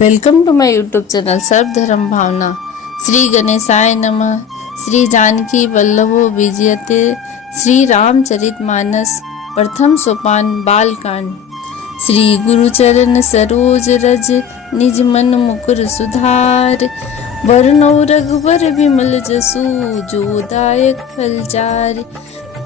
Welcome to my YouTube channel सर्व धर्म भावना। श्री गणेशाय नमः। श्री जानकी वल्लभो विजयते। श्री रामचरितमानस प्रथम सोपान बालकांड। श्री गुरुचरण सरोज रज निज मन मुकुर सुधार। वरनौ रघुवर विमल जसु जो दायक फलचार।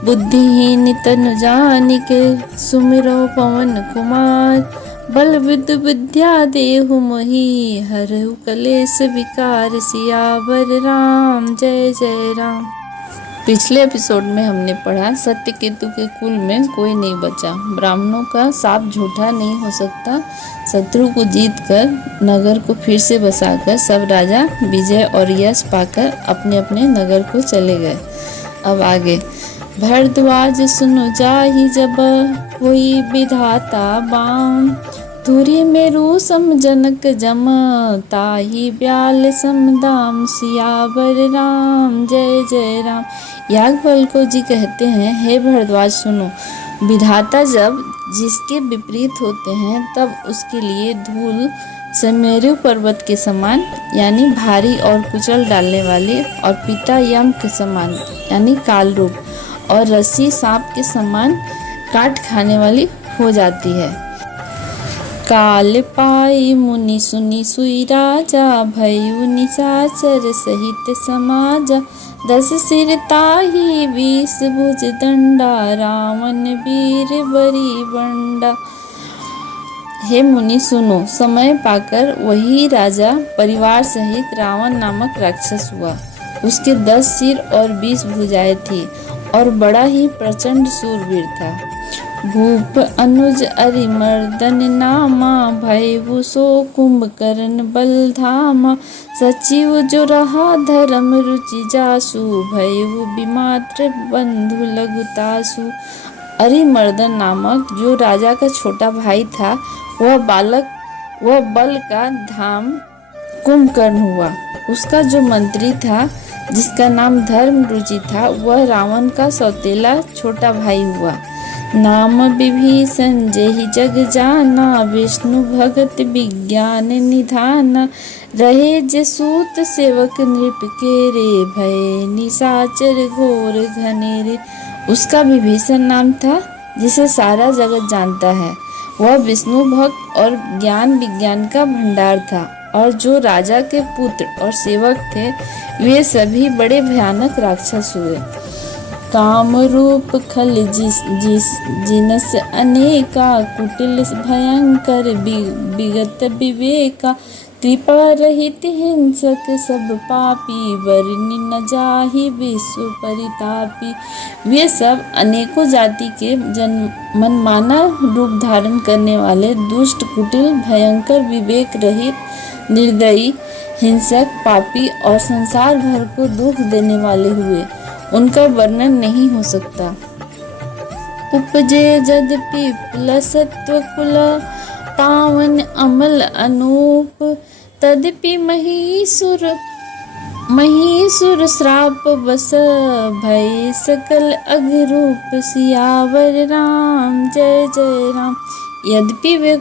बुद्धिहीन तनु जानिके सुमिरौ पवन कुमार। बल विद्या विद्या देहु मोहि हरहु कलेश विकार। सियावर राम जय जय राम। पिछले एपिसोड में हमने पढ़ा सत्यकेतु के कुल में कोई नहीं बचा। ब्राह्मणों का साप झूठा नहीं हो सकता। शत्रु को जीतकर नगर को फिर से बसाकर सब राजा विजय और यश पाकर अपने अपने नगर को चले गए। अब आगे। भरद्वाज सुनो जाहि जब कोई विधाता बाम। धुरी मेरु सम जनक जम ताहि ब्याल समदाम। सियावर राम जय जय राम। याज्ञवल्क्य जी कहते हैं, हे भरद्वाज सुनो, विधाता जब जिसके विपरीत होते हैं तब उसके लिए धूल सुमेरु पर्वत के समान यानी भारी और कुचल डालने वाली, और पिता यम के समान यानी काल रूप, और रस्सी सांप के समान काट खाने वाली हो जाती है। काल पाई मुनि सुनी सुई राजा। भयउ निशाचर सहित समाजा। 10 सिर ताहि 20 भुज दंडा। रावण वीर बरी बंडा। हे मुनि सुनो, समय पाकर वही राजा परिवार सहित रावण नामक राक्षस हुआ। उसके 10 सिर और 20 भुजाएं थी और बड़ा ही प्रचंड शूरवीर था। भूप अनुज अरिमर्दन नामा। भयउ सो कुंभकर्ण बलधामा। सचिव जो रहा धर्म रुचि जासु। भयउ विमात्र बंधु लघुतासु। अरिमर्दन नामक जो राजा का छोटा भाई था, वह बल का धाम कुंभकर्ण हुआ। उसका जो मंत्री था, जिसका नाम धर्म रुचि था, वह रावण का सौतेला छोटा भाई हुआ। नाम विभीषण जेहि जग जाना। विष्णु भगत विज्ञान निधाना। रहे जसूत सेवक नृप के रे। भय निशाचर घोर घनेरे। उसका विभीषण नाम था, जिसे सारा जगत जानता है। वह विष्णु भक्त और ज्ञान विज्ञान का भंडार था। और जो राजा के पुत्र और सेवक थे, वे सभी बड़े भयानक राक्षस हुए। काम रूप खल जिनस अनेका। कुटिल भयंकर विगत विवेका। कृपा रहित हिंसक सब पापी। वर्णि न जाहि विश्व परितापी। वे सब अनेकों जाति के मनमाना रूप धारण करने वाले दुष्ट, कुटिल, भयंकर, विवेक रहित, निर्दयी, हिंसक, पापी और संसार भर को दुख देने वाले हुए। उनका वर्णन नहीं हो सकता। उपजे यद्यपि प्लसत्व कुल। पावन अमल अनूप। तदपि महीसुर श्राप बस। भय सकल अघरूप। सियावर राम जय जय राम। यद्यपि वे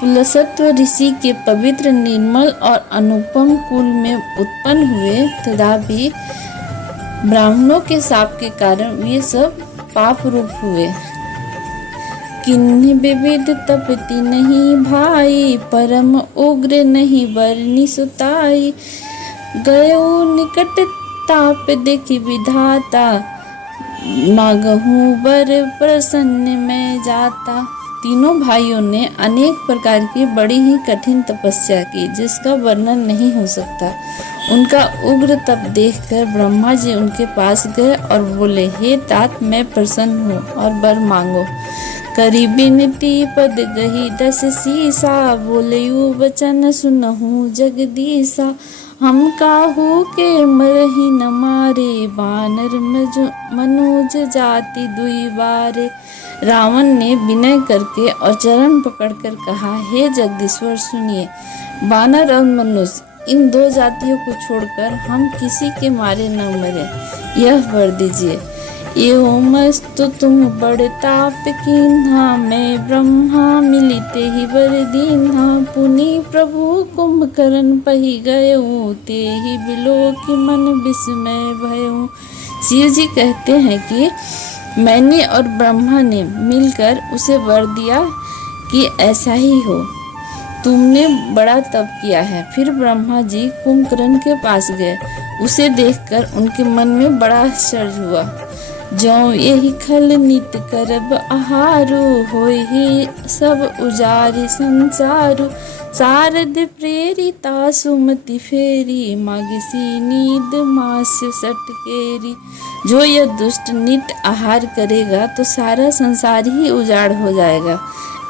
पुलसत्व ऋषि के पवित्र, निर्मल और अनुपम कुल में उत्पन्न हुए, तथापि ब्राह्मणों के शाप के कारण वे सब पाप रूप हुए। किन्हि विविध तपति नहीं भाई। परम उग्र नहीं बरनी सुताई। गयो निकट ताप देखि विधाता। मांगहु बर प्रसन्न में जाता। तीनों भाइयों ने अनेक प्रकार की बड़ी ही कठिन तपस्या की, जिसका वर्णन नहीं हो सकता। उनका उग्र तप देखकर ब्रह्मा जी उनके पास गए और बोले, हे तात, मैं प्रसन्न हूँ और वर मांगो। करी बिनती पद गही 10 सीसा। बोलयु वचन सुनहु जगदीसा। हम काहू के मरहि न मारे। वानर मनोज जाति दुई बारे। रावण ने विनय करके और चरण पकड़कर कहा, हे जगदीश्वर सुनिए, वानर और मनुष्य इन 2 जातियों को छोड़कर हम किसी के मारे न मरे, यह वर दीजिए। एवमस्तु तुम बड़ ताप कीन्हा। मैं ब्रह्मा मिलिते ही वर दीन्हा। पुनि प्रभु कुंभकर्ण पही गयऊँ, तेहि बिलोकि मन विस्मय भयऊँ। शिव जी कहते हैं कि मैंने और ब्रह्मा ने मिलकर उसे वर दिया कि ऐसा ही हो, तुमने बड़ा तप किया है। फिर ब्रह्मा जी कुंभकर्ण के पास गए। उसे देखकर उनके मन में बड़ा आश्चर्य हुआ। जो यही खल नित करब आहारू, होहि सब उजारि संसारु। शारद प्रेरिता सुमति फेरी, मागिसी नींद मास सटकेरी। जो यह दुष्ट नित आहार करेगा तो सारा संसार ही उजाड़ हो जाएगा।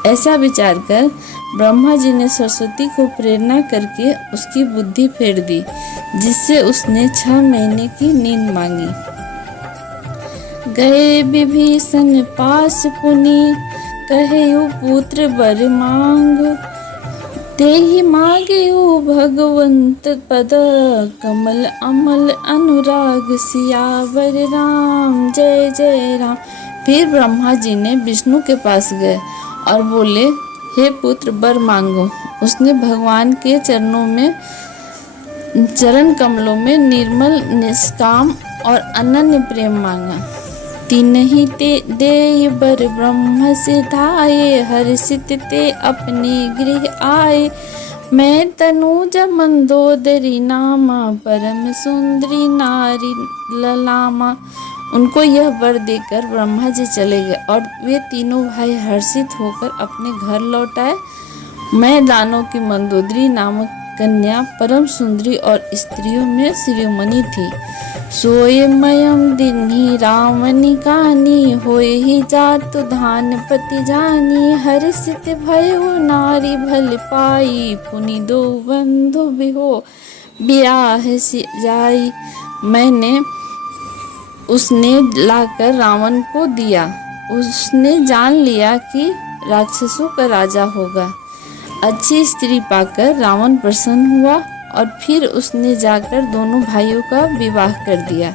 ऐसा विचार कर ब्रह्मा जी ने सरस्वती को प्रेरणा करके उसकी बुद्धि फेर दी, जिससे उसने 6 महीने की नींद मांगी। गए विभीषण पास पुनि, कहेउ पुत्र वर मांग। तेहि मांगेउ भगवंत पद, कमल अमल अनुराग सियावर राम जय जय राम। फिर ब्रह्मा जी ने विष्णु के पास गए और बोले, हे पुत्र वर मांगो। उसने भगवान के चरण कमलों में निर्मल निष्काम और अनन्य प्रेम मांगा। तिन्हि ते देय बर ब्रह्म सिधाए, हर्षित ते अपने गृह आए। मैं तनुज मंदोदरी नामा, परम सुंदरी नारी ललामा। उनको यह वर देकर ब्रह्मा जी चले गए और वे तीनों भाई हर्षित होकर अपने घर लौट आए। मैं दानों की मंदोदरी नामक कन्या परम सुंदरी और स्त्रियों में शिरोमणि थी। सोए मयम दिन्हि रावणी कानी, होए ही जातु धान पति जानी। हर्षित भयो नारी भल पाई, पुनि दो बंधु बिहो ब्याह जाई। मैंने उसने लाकर रावण को दिया। उसने जान लिया कि राक्षसों का राजा होगा। अच्छी स्त्री पाकर रावण प्रसन्न हुआ और फिर उसने जाकर दोनों भाइयों का विवाह कर दिया।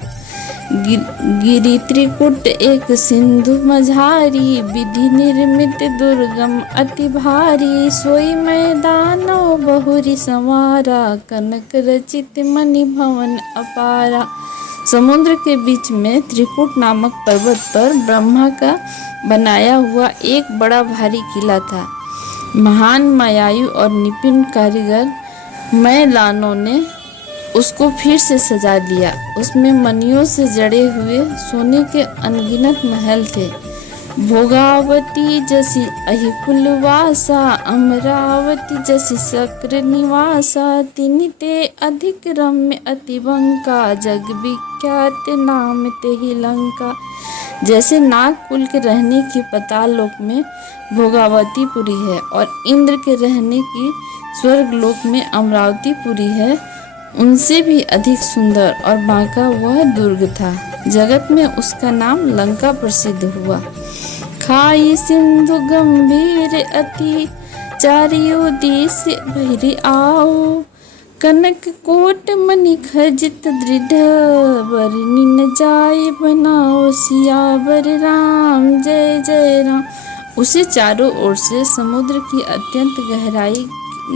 गिरि त्रिकुट एक सिंधु मझारी, विधि निर्मित दुर्गम अति भारी। सोई मैदानो बहुरी संवारा, कनक रचित मणि भवन अपारा। समुद्र के बीच में त्रिकुट नामक पर्वत पर ब्रह्मा का बनाया हुआ एक बड़ा भारी किला था। महान मायायु और निपुण कारीगर मैदानों ने उसको फिर से सजा दिया। उसमें मणियों से जड़े हुए सोने के अनगिनत महल थे। भोगावती जसी अहिकुलवासा, अमरावती जसी शक्र निवासा। तिनि ते अधिक रम्य अति बंका, जग विख्यात नाम तेहि लंका। जैसे नाग कुल के रहने की पाताल लोक में भोगावतीपुरी है और इंद्र के रहने की स्वर्ग लोक में अमरावतीपुरी है, उनसे भी अधिक सुंदर और बांका वह दुर्ग था। जगत में उसका नाम लंका प्रसिद्ध हुआ। खाई सिंधु गंभीर अति, चारियों दिस भैरी आओ। कनक कोट मणि खजित दृढ़, बरनी न जाए बनाओ सियावर राम जय जय राम। उसे चारों ओर से समुद्र की अत्यंत गहराई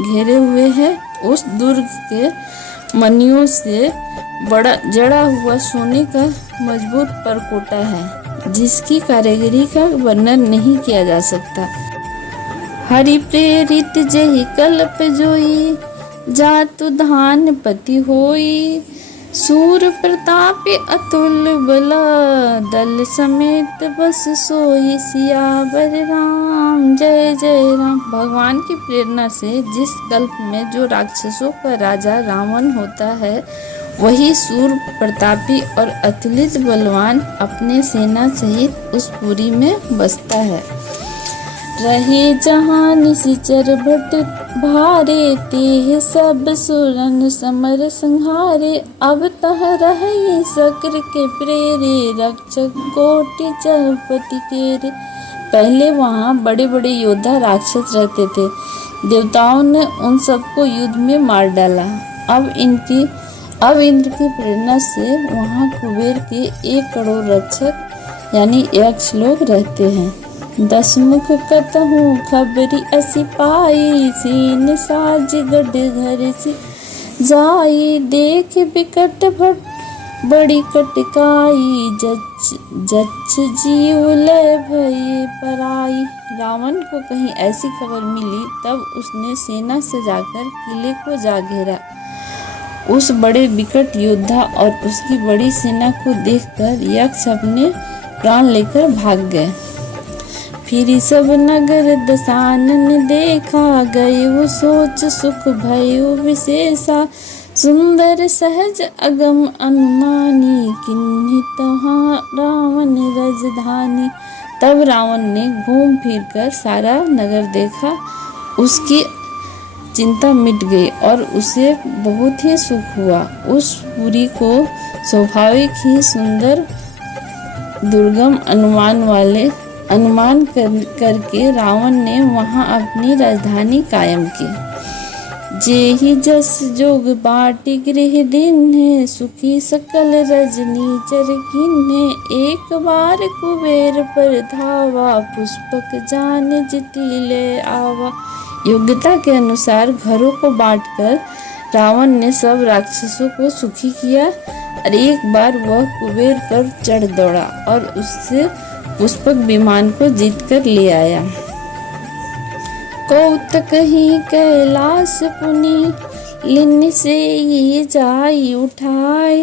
घेरे हुए है। उस दुर्ग के मणियों से बड़ा जड़ा हुआ सोने का मजबूत परकोटा है, जिसकी कारीगरी का वर्णन नहीं किया जा सकता। हरि प्रेरित जहि कल्प जोई, जातु धान पति होई। सूर प्रताप अतुल बला, दल समेत बस सोई सियावर राम जय जय राम। भगवान की प्रेरणा से जिस कल्प में जो राक्षसों का राजा रावण होता है, वही सूर प्रतापी और अतुलित बलवान अपने सेना सहित उस पुरी में बसता है। रहे जहाँ निशिचर भट भारे, तेह सब सुरन समर संहारे। अब तह रहे शक्र के प्रेरे, रक्षक कोटि चहुपति केरे। पहले वहाँ बड़े बड़े योद्धा राक्षस रहते थे। देवताओं ने उन सबको युद्ध में मार डाला। अब इंद्र की प्रेरणा से वहाँ कुबेर के 1 करोड़ रक्षक यानी यक्ष लोग रहते हैं। दसमुख कतहु खबरी असी पाई, सीन साज गढ़ घर से जाई, देख बिकट भट बड़ी कटकाई, जच जीव ले भय पराई। रावण को कहीं ऐसी खबर मिली, तब उसने सेना सजाकर किले को जा घेरा। उस बड़े विकट योद्धा और उसकी बड़ी सेना को देखकर यक्ष अपने प्राण लेकर भाग गए। फिर सब नगर दसानन देखा, गए वो सोच सुख भयो विशेषा, सुंदर सहज अगम अनुमानी, किन्हीं तहाँ रावण राजधानी। तब रावण ने घूम फिर कर सारा नगर देखा, उसकी चिंता मिट गई और उसे बहुत ही सुख हुआ। उस पुरी को स्वाभाविक ही सुंदर दुर्गम अनुमान करके रावण ने वहां अपनी राजधानी कायम की। जेहि जस जोग बाटी गृह दिन है, सुखी सकल रजनी चर किन्हे, एक बार कुबेर पर धावा, पुष्पक जान जिति ले आवा। योग्यता के अनुसार घरों को बांटकर रावण ने सब राक्षसों को सुखी किया और एक बार वह कुबेर पर चढ़ दौड़ा और उससे पुष्पक विमान को जीतकर ले आया। कौतक ही कैलाश पुनि, लिन से ये जाई उठाए,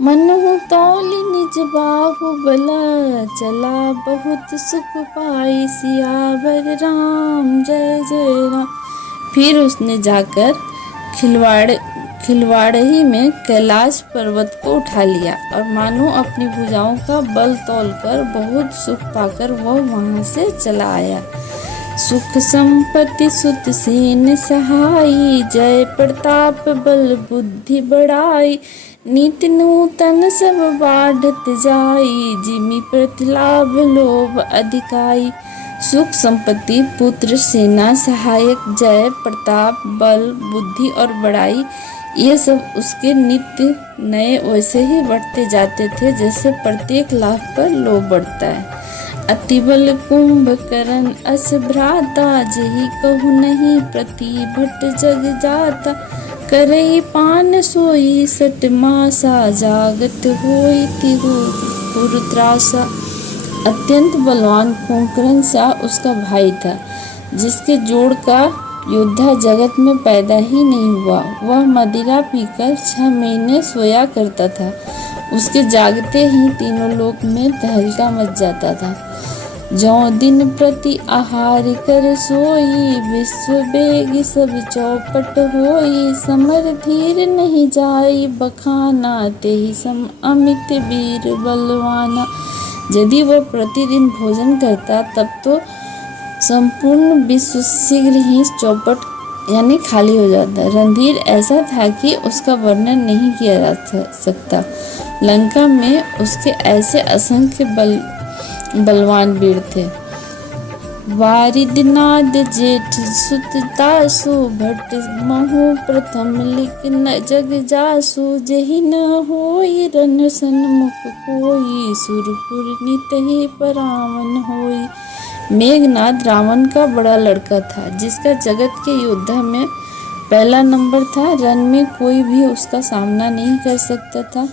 मनहु तौलि निज बाहुबला, चला बहुत सुख पाई, सियावर राम जय जय राम। फिर उसने जाकर खिलवाड़ही में कैलाश पर्वत को उठा लिया और मानो अपनी भुजाओं का बल तोलकर बहुत सुख पाकर वह वहां से चला आया। सुख संपत्ति सुत सेन सहाई, जय प्रताप बल बुद्धि बढ़ाई, नित नूतन सब बाढ़त जाई, जिमि प्रतिलाभ लोभ अधिकाई। सुख संपत्ति पुत्र सेना सहायक जय प्रताप बल बुद्धि और बड़ाई, ये सब उसके नित्य नए वैसे ही बढ़ते जाते थे जैसे प्रत्येक लाभ पर लोभ बढ़ता है। अतिबल कुंभकर्ण अस भ्राता, जही कहु नहीं प्रतिभट जग जाता, करई पान सोई सट मासा, जागत होई तिहु पुरत्रासा। अत्यंत बलवान कुंभकर्ण सा उसका भाई था, जिसके जोड़ का योद्धा जगत में पैदा ही नहीं हुआ। वह मदिरा पीकर 6 महीने सोया करता था। उसके जागते ही तीनों लोक में तहलका मच जाता था। जौ दिन प्रति आहार कर सोई, विश्व बेग सब चौपट होई, समर धीर नहीं जाई बखाना, तेहि सम अमित वीर बलवाना। यदि वह प्रतिदिन भोजन करता तब तो संपूर्ण विश्व शीघ्र ही चौपट यानी खाली हो जाता। रणधीर ऐसा था कि उसका वर्णन नहीं किया जा सकता। लंका में उसके ऐसे असंख्य बलवान वीर थे। वारिदनाद जेठ सुत तासु, भट्ट महु प्रथम लिख न जग जासु, जहि न होई रन सन्मुख कोई, सुरपुर नित ही परावन होई। मेघनाद रावण का बड़ा लड़का था, जिसका जगत के योद्धा में पहला नंबर था। रण में कोई भी उसका सामना नहीं कर सकता था।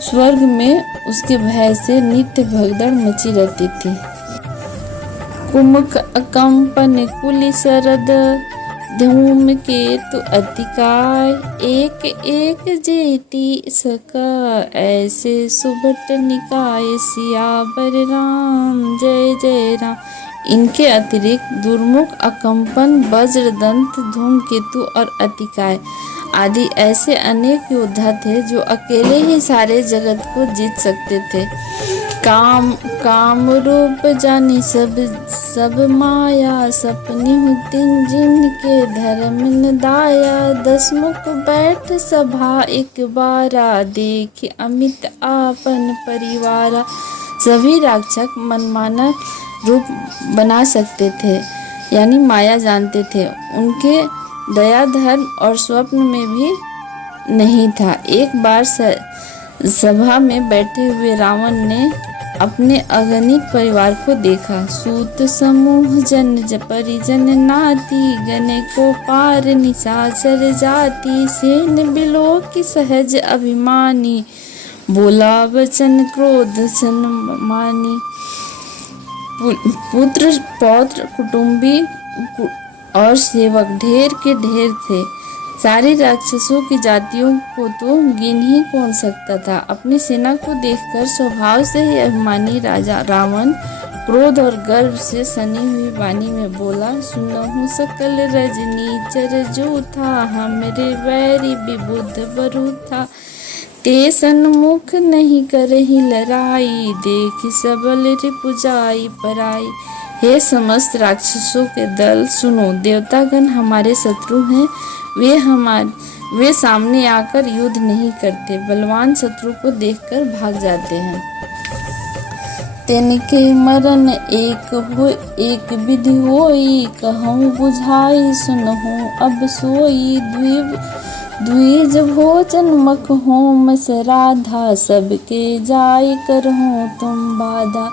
स्वर्ग में उसके भय से नित्य भगदड़ मची रहती थी। कुमुख अकंपन कुलि सरद, धूम केतु अतिकाय, एक एक जेति सका, ऐसे सुभट निकाय, सियावर राम जय जय राम। इनके अतिरिक्त दुर्मुख अकंपन वज्रदंत धूमकेतु और अतिकाय आदि ऐसे अनेक योद्धा थे जो अकेले ही सारे जगत को जीत सकते थे। काम रूप जानी सब माया, सपनी हुतिन जिनके धर्म न दाया, दसमुख बैठ सभा एक बारा, देख अमित आपन परिवारा। सभी राक्षस मनमाना रूप बना सकते थे यानी माया जानते थे। उनके दया धर्म और स्वप्न में भी नहीं था। एक बार सभा में बैठे हुए रावण ने अपने अगणित परिवार को देखा। सूत समूह जन परिजन नाती, गने को पार निशाचर जाति, सेन बिलो की सहज अभिमानी, बोला वचन क्रोध सन मानी। पुत्र पौत्र कुटुंबी और सेवक ढेर के ढेर थे। सारी राक्षसों की जातियों को तो गिन ही कौन सकता था। अपनी सेना को देखकर स्वभाव से ही अभिमानी राजा रावण क्रोध और गर्व से सनी हुई वाणी में बोला, सुनहु सकल रजनीचर जो था, हमरे वैरी विबुध बरु था, ते सन्मुख नहीं करही लड़ाई, देख सबल रिपुजाई पराई। हे समस्त राक्षसों के दल सुनो, देवतागण हमारे शत्रु हैं। वे सामने आकर युद्ध नहीं करते, बलवान शत्रु को देखकर भाग जाते हैं। तिनके मरण एक विधि होई, कहूँ बुझाई सुनहु अब सोई, द्विज भोजन मख होम सराधा, सबके जाय करहूँ तुम बाधा।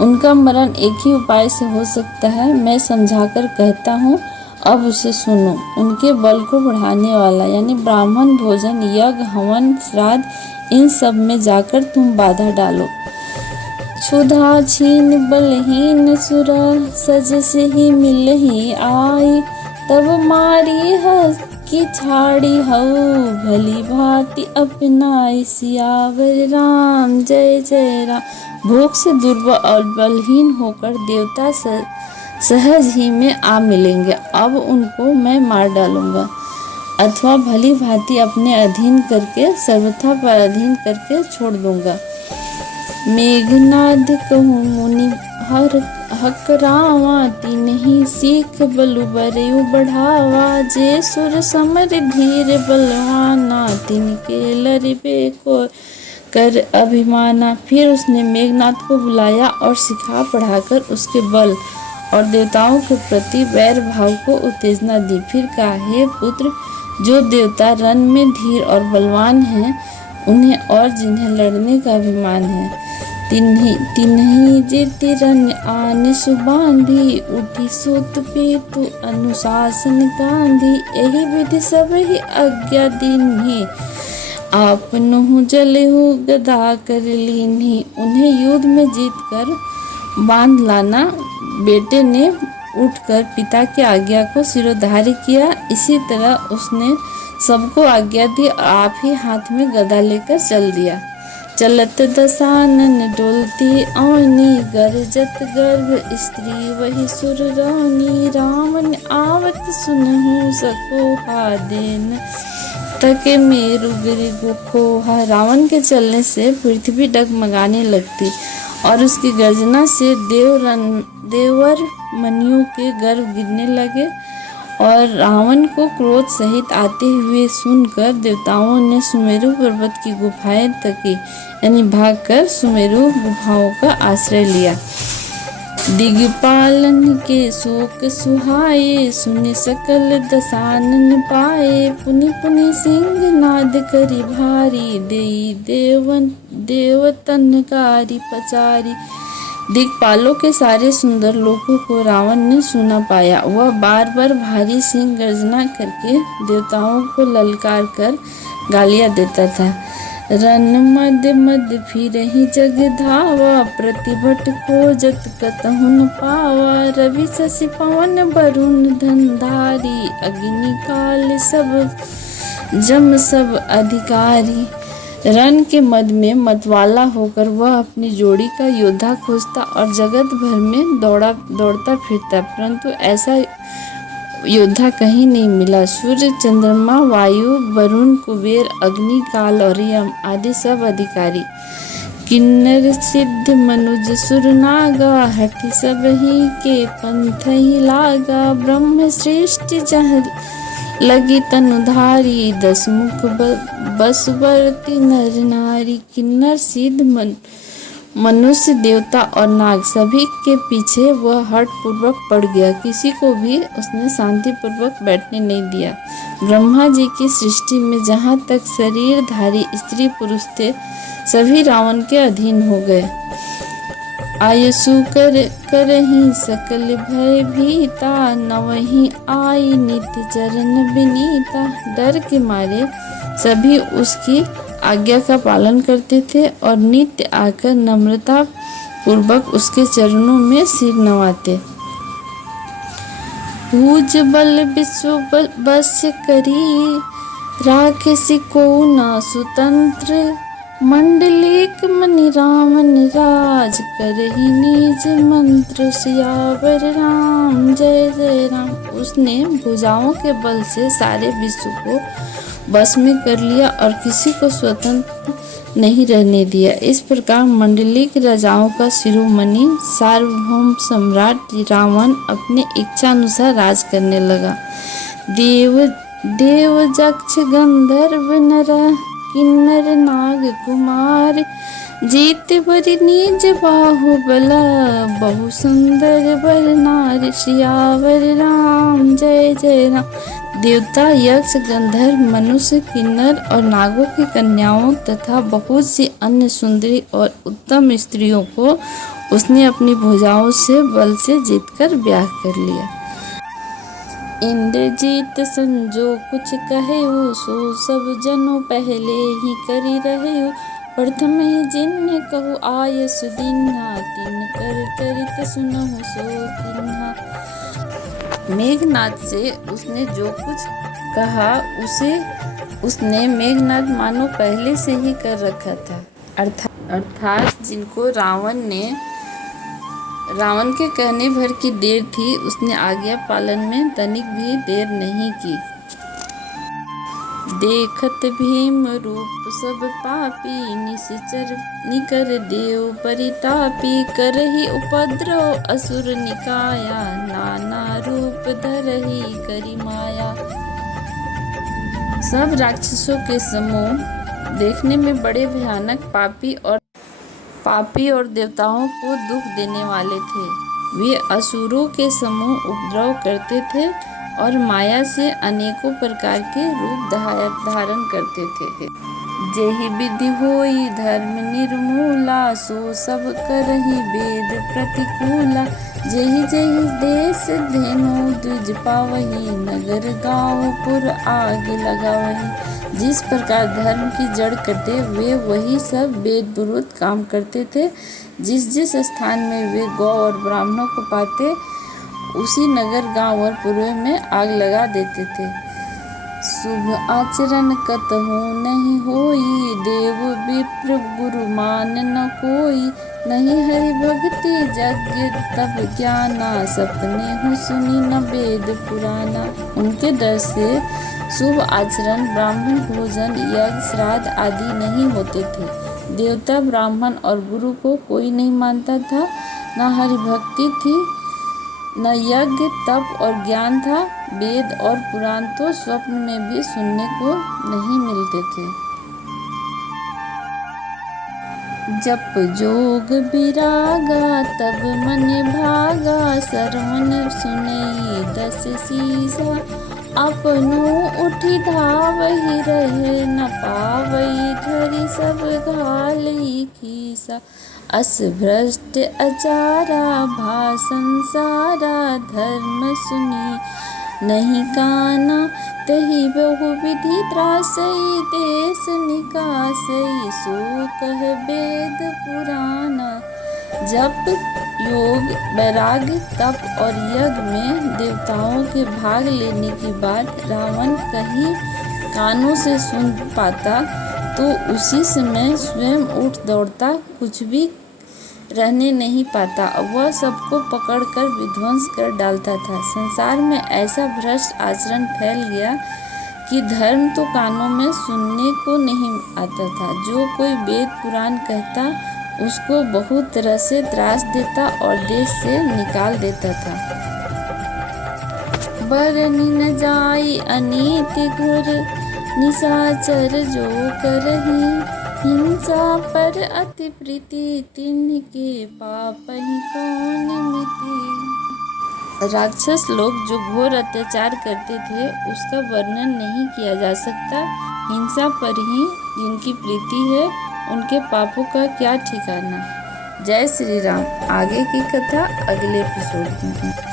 उनका मरण एक ही उपाय से हो सकता है, मैं समझाकर कहता हूँ, अब उसे सुनो। उनके बल को बढ़ाने वाला यानी ब्राह्मण भोजन, यज्ञ, हवन, श्राद्ध, इन सब में जाकर तुम बाधा डालो। क्षुधा छीन बलहीन सुर, सज से ही मिल ही आई, तब मारी हस की छाड़ी हऊ, भली भांति अपनाई, सियावर राम जय जय राम। भूख से दुर्बल और बलहीन होकर देवता सहज ही में आ मिलेंगे, अब उनको मैं मार डालूंगा, अथवा भली भांति अपने अधीन करके सर्वथा पराधीन करके छोड़ दूंगा। मेघनाद कहूँ मुनि हकरावा, तिन्हि सीख बलु बरयु बढ़ावा, जे सुर समर धीर बलवाना, तिनके लरिबे को कर अभिमाना। फिर उसने मेघनाथ को बुलाया और सिखा पढ़ाकर उसके बल और देवताओं के प्रति वैर भाव को उत्तेजना दी। फिर कहा, हे पुत्र, जो देवता रण में धीर और बलवान हैं, उन्हें और जिन्हें लड़ने का अभिमान है, तिन्हि जे तिरन आन सुबांधी, उठी सूत पीतु अनुशासन गांधी, यही विधि सब ही आज्ञा दीन्ही, आपनु जलहु गदा कर लीन्ही। उन्हें युद्ध में जीत कर बांध लाना। बेटे ने उठकर पिता की आज्ञा को सिरोधार्य किया। इसी तरह उसने सबको आज्ञा दी, आप ही हाथ में गदा लेकर चल दिया। चलत दसानन डोलती आनी, गरजत गर्भ स्त्री वही सुर रानी, रावण आवत सुनहु सकोहा, देन तके मेरु गिरि गुखोहा। रावण के चलने से पृथ्वी डगमगाने लगती और उसकी गर्जना से देवर मनियों के गर्भ गिरने लगे। और रावण को क्रोध सहित आते हुए सुनकर देवताओं ने सुमेरु पर्वत की गुफाएं तकी, यानी भागकर सुमेरु गुफाओं का आश्रय लिया। दिग्पालन के शोक सुहाए, सुनि सकल दसानन पाए, पुनि पुनि सिंह नाद करी भारी, देई देवतनकारी पचारी। दिक्पालों के सारे सुंदर लोगों को रावण ने सुना पाया। वह बार बार भारी सिंह गर्जना करके देवताओं को ललकार कर गालियां देता था। रन मद मद फिरहि जग धावा, प्रतिभट खोजत कतहु न पावा, रवि शशि पवन वरुण धनधारी, अग्नि काल सब जम सब अधिकारी। रन के मद में मतवाला होकर वह अपनी जोड़ी का योद्धा खोजता और जगत भर में दौड़ता फिरता, परंतु ऐसा योद्धा कहीं नहीं मिला। सूर्य, चंद्रमा, वायु, वरुण, कुबेर, अग्नि, काल और यम आदि सब अधिकारी, किन्नर सिद्ध मनुज सुर नागा, हठि सब ही के पंथ ही लागा, ब्रह्म सृष्टि जह लगी तनुधारी, दस मुख बसवर्ती नर नारी। किन्नर सिद्ध मनुष्य, देवता और नाग सभी के पीछे वह हठ पूर्वक पड़ गया। किसी को भी उसने शांति पूर्वक बैठने नहीं दिया। ब्रह्मा जी की सृष्टि में जहाँ तक शरीरधारी स्त्री पुरुष थे, सभी रावण के अधीन हो गए। आयसु करही सकल भय भीता, नवहि आई नित्य चरण बिनीता। डर के मारे सभी उसकी आज्ञा का पालन करते थे और नित्य आकर नम्रता पूर्वक उसके चरणों में सिर नवाते। भुज बल विश्व वश्य करी, राखसी को न स्वतंत्र। मंडलिक मणि रावण राज, करहि निज मंत्र। सियावर राम जय जय राम। उसने भुजाओं के बल से सारे विश्व को बस में कर लिया और किसी को स्वतंत्र नहीं रहने दिया। इस प्रकार मंडलिक राजाओं का शिरोमणि सार्वभौम सम्राट रावण अपने इच्छानुसार राज करने लगा। देव जक्ष गंधर्व नर, किन्नर नाग कुमार। जीत बरि निज बाहुबल, बहु सुंदर बर नार। सियावर राम जय जय राम। देवता, यक्ष, गंधर्व, मनुष्य, किन्नर और नागों की कन्याओं तथा बहुत सी अन्य सुंदरी और उत्तम स्त्रियों को उसने अपनी भुजाओं से बल से जीतकर ब्याह कर लिया। इंद्रजीत संजो कुछ कहेउ, सो सब जनों पहले ही करी रहेउ। प्रथम ही जिन्ने कहु आयसु दीन्हा, तिन कर चरित सुनहु सो किन्हा। मेघनाद से उसने जो कुछ कहा उसे उसने मेघनाद मानो पहले से ही कर रखा था। अर्थात जिनको रावण के कहने भर की देर थी, उसने आज्ञा पालन में तनिक भी देर नहीं की। देखत भीम रूप सब पापी, निश्चर निकर देव परितापी। करहि उपद्रव असुर निकाया, नाना रूप धरहि करी माया। सब राक्षसों के समूह देखने में बड़े भयानक पापी और देवताओं को दुख देने वाले थे। वे असुरों के समूह उपद्रव करते थे और माया से अनेकों प्रकार के रूप धारण करते थे। जेहि विधि होई धर्म निर्मूला, सो सब करहि वेद प्रतिकूला। जेहि जेहि देश धेनु द्विज पावही, नगर गाँव पुर आग लगावही। जिस प्रकार धर्म की जड़ कटे वे वही सब वेद विरुद्ध काम करते थे। जिस जिस स्थान में वे गौ और ब्राह्मणों को पाते, उसी नगर गाँव और पुरों में आग लगा देते थे। शुभ आचरण कतहु नहीं होई, देव विप्र गुरु मान न कोई। नहीं हरि भक्ति यज्ञ तप ज्ञाना, सपने हूँ सुनी न वेद पुराना। उनके डर से शुभ आचरण, ब्राह्मण भोजन, यज्ञ, श्राद्ध आदि नहीं होते थे। देवता, ब्राह्मण और गुरु को कोई नहीं मानता था। न हरि भक्ति थी, न यज्ञ, तप और ज्ञान था। वेद और पुराण तो स्वप्न में भी सुनने को नहीं मिलते थे। जप जोग विरागा, तब मन भागा। श्रवण सुनई दस सीसा, अपनो उठी धावहि रहे न पावई। धरि सब घालई खीसा, अस भ्रष्ट अचारा। भाषण सारा, धर्म सुनी नहीं काना। तहि बहु विधि त्रासई, देश निकासई। सो कह वेद पुराना। जप, योग, वैराग्य, तप और यज्ञ में देवताओं के भाग लेने की बात रावण कहीं कानों से सुन पाता तो उसी समय स्वयं उठ दौड़ता, कुछ भी रहने नहीं पाता। वह सबको पकड़कर विध्वंस कर डालता था। संसार में ऐसा भ्रष्ट आचरण फैल गया कि धर्म तो कानों में सुनने को नहीं आता था। जो कोई वेद पुराण कहता उसको बहुत तरह से त्रास देता और देश से निकाल देता था। बरनि न जाई अनीति घोर, निशाचर जो करही। हिंसा पर अति प्रीति, तिनके पापहि कौन मिति। राक्षस लोग जो घोर अत्याचार करते थे उसका वर्णन नहीं किया जा सकता। हिंसा पर ही जिनकी प्रीति है उनके पापों का क्या ठिकाना। जय श्री राम। आगे की कथा अगले एपिसोड में।